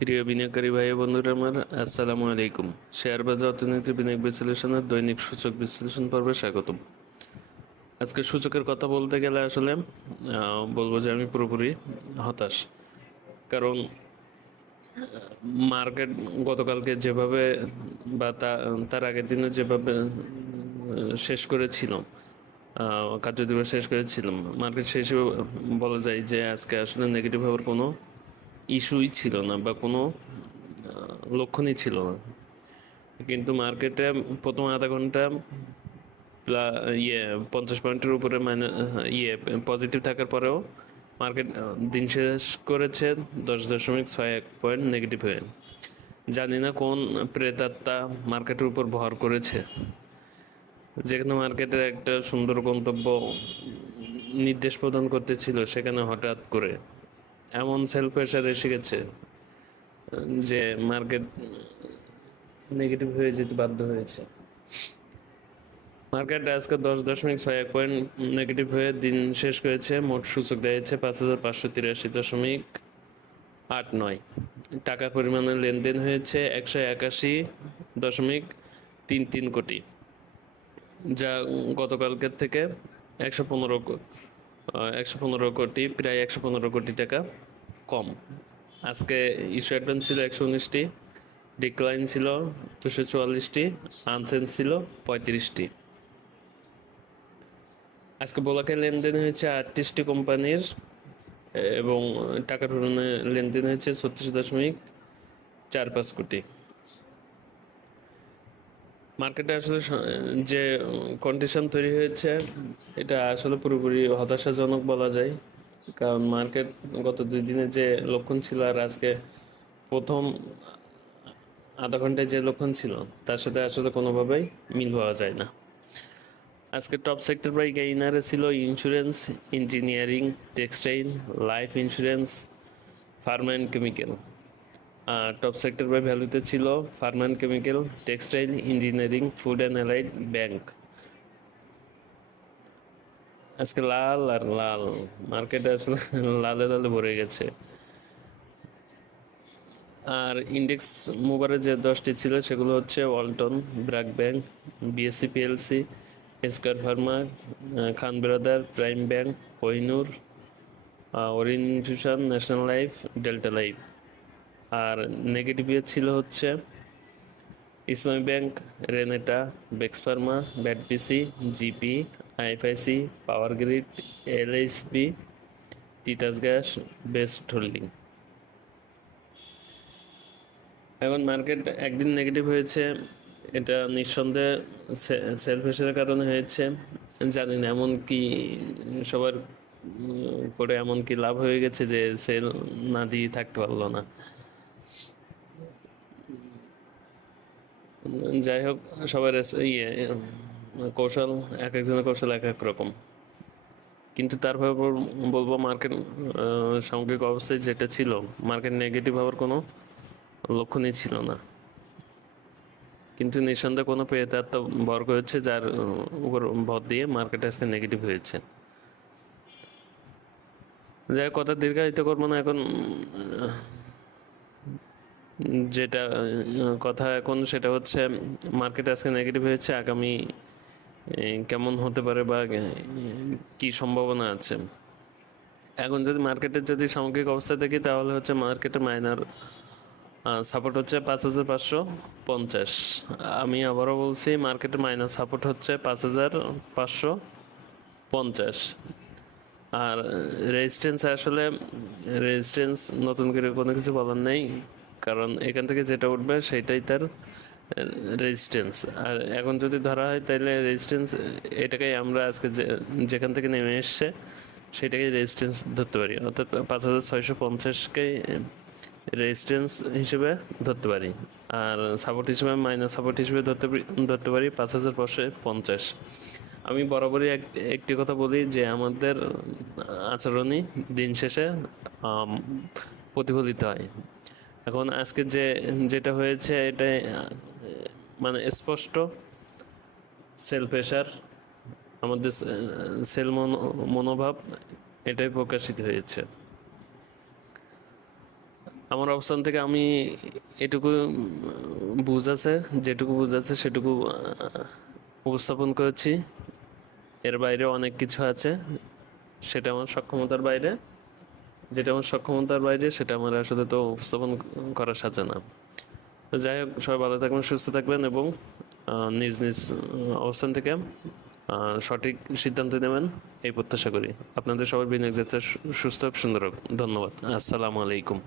প্রিয় বিনিয়োগকারী ভাই বন্ধুরা আমার আসসালামু আলাইকুম। শেয়ার বাজার অর্থনীতি বিনিয়োগ বিশ্লেষণের দৈনিক সূচক বিশ্লেষণ পর্বে স্বাগতম। আজকে সূচকের কথা বলতে গেলে আসলে বলব যে আমি পুরোপুরি হতাশ। কারণ মার্কেট গতকালকে যেভাবে বা তার আগের দিনে যেভাবে শেষ করেছিল আহ, কার্যদিবস শেষ করেছিলাম মার্কেট শেষে বলা যায় যে আজকে আসলে নেগেটিভ হওয়ার কোনো ইস্যুই ছিল না বা কোনো লক্ষণই ছিল না। কিন্তু মার্কেটে প্রথম আধা ঘণ্টা ইয়ে পঞ্চাশ পয়েন্টের উপরে মানে ইয়ে পজিটিভ থাকার পরেও মার্কেট দিন শেষ করেছে দশ দশমিক ছয় এক পয়েন্ট নেগেটিভ হয়ে। জানি না কোন প্রেতাত্মা মার্কেটের উপর ভর করেছে। যেখানে মার্কেটের একটা সুন্দর গন্তব্য নির্দেশ প্রদান করতেছিল, সেখানে হঠাৎ করে এমন সেল প্রেশার এসে গেছে, যে মার্কেট নেগেটিভ হয়ে যেতে বাধ্য হয়েছে। মার্কেট আজকে দশ দশমিক ছয় এক পয়েন্ট নেগেটিভ হয়ে দিন শেষ করেছে, মোট সূচক দিয়েছে পাঁচ হাজার পাঁচশো তিরাশি দশমিক আট নয়। টাকার পরিমাণের লেনদেন হয়েছে একশো একাশি দশমিক তিন তিন কোটি, যা গতকালকের থেকে একশো পনেরো একশো পনেরো কোটি, প্রায় একশো পনেরো কোটি টাকা। কম। আজকে ইস্যু অ্যাডভান্স ছিল একশো উনিশটি ডিক্লাইন ছিল দুশো চুয়াল্লিশটি আনসেন্স ছিল পঁয়ত্রিশটি। আজকে বোলাকে লেনদেন হয়েছে আটত্রিশটি কোম্পানির, এবং টাকার পরিমাণে লেনদেন হয়েছে ছত্রিশ দশমিক চার পাঁচ কোটি। মার্কেটে আসলে যে কন্ডিশন তৈরি হয়েছে, এটা আসলে পুরোপুরি হতাশাজনক বলা যায়। কারণ মার্কেট গত দুই দিনে যে লক্ষণ ছিল আর আজকে প্রথম আধা ঘন্টায় যে লক্ষণ ছিল, তার সাথে আসলে কোনোভাবেই মিল পাওয়া যায় না। আজকে টপ সেক্টর বাই গেইনারে ছিল insurance engineering textile life insurance pharma and chemical R top sector by ভ্যালুতে ছিল pharma and chemical textile engineering food and allied bank আজকে লাল আর লাল। মার্কেট আসলে লালে লালে ভরে গেছে। আর ইন্ডেক্স মুবারে যে দশটি ছিল, সেগুলো হচ্ছে Walton, BRAC Bank, BSC PLC এসকার pharma Khan Brother, Prime Bank, Kohinoor Orion Infusion National Life, Delta Life. আর নেগেটিভ নেগেটিভে ছিল হচ্ছে Islami Bank, Renata, বেক্স Pharma ব্যাটপিসি GP IFIC Power Grid LSB Titas gas, Best Holding. এখন market একদিন negative হয়েছে, এটা নিঃসন্দেহে sell প্রেশারের কারণে হয়েছে। জানি না এমন কি, সবার করে এমন কি লাভ হয়ে গেছে যে সেল না দিয়ে থাকতে পারল না। যাই হোক, সবার ইয়ে কৌশল এক একজনের কৌশল এক এক রকম। কিন্তু তারপর বলব মার্কেট সামগ্রিক অবস্থায় যেটা ছিল মার্কেট নেগেটিভ হওয়ার কোনো লক্ষণই ছিল না। কিন্তু নিঃসন্দেহে কোনো প্রেতাত্ম ভর করেছে যার উপর ভর দিয়ে মার্কেট আজকে নেগেটিভ হয়েছে। যাই হোক, কথা দীর্ঘায়িত করব না এখন যেটা কথা এখন সেটা হচ্ছে মার্কেট আজকে নেগেটিভ হয়েছে আগামী কেমন হতে পারে বা কি সম্ভাবনা আছে? এখন যদি মার্কেটের যদি সামগ্রিক অবস্থা দেখি, তাহলে হচ্ছে মার্কেটের মাইনার সাপোর্ট হচ্ছে পাঁচ হাজার পাঁচশো পঞ্চাশ। আমি আবারও বলছি, মার্কেটের মাইনাস সাপোর্ট হচ্ছে পাঁচ হাজার পাঁচশো পঞ্চাশ। আর রেজিস্ট্যান্স আসলে রেজিস্ট্যান্স নতুন করে কোনো কিছু বলার নেই। কারণ এখান থেকে যেটা উঠবে, সেটাই তার রেজিস্ট্যান্স আর এখন যদি ধরা হয়, তাহলে রেজিস্ট্যান্স এটাকেই আমরা আজকে যেখান থেকে নেমে এসছে সেটাকে রেজিস্ট্যান্স ধরতে পারি। অর্থাৎ পাঁচ হাজার ছয়শো পঞ্চাশকে রেজিস্ট্যান্স হিসেবে ধরতে পারি। আর সাপোর্ট হিসেবে মাইনাস সাপোর্ট হিসেবে ধরতে ধরতে পারি পাঁচ হাজার পাঁচশো পঞ্চাশ। আমি বরাবরই এক, একটি কথা বলি যে, আমাদের আচরণই দিন শেষে প্রতিফলিত হয়। এখন আজকে যে, যেটা হয়েছে এটা মানে স্পষ্ট, সেল প্রেশার আমাদের সেল মনোভাব, এটাই প্রকাশিত হয়েছে। আমার অবস্থান থেকে আমি এটুকু বুঝ আছে, যেটুকু বুঝ আছে সেটুকু উপস্থাপন করেছি। এর বাইরে অনেক কিছু আছে, সেটা আমার সক্ষমতার বাইরে। যেটা আমার সক্ষমতার বাইরে, সেটা আমার আসলে তো উপস্থাপন করার সাথে না। যাই হোক, সবাই ভালো থাকবেন, সুস্থ থাকবেন এবং নিজ নিজ অবস্থান থেকে সঠিক সিদ্ধান্ত নেবেন, এই প্রত্যাশা করি। আপনাদের সবার বিনিয়োগ যাত্রা সুস্থ হোক, সুন্দর হোক। ধন্যবাদ। আসসালামু আলাইকুম।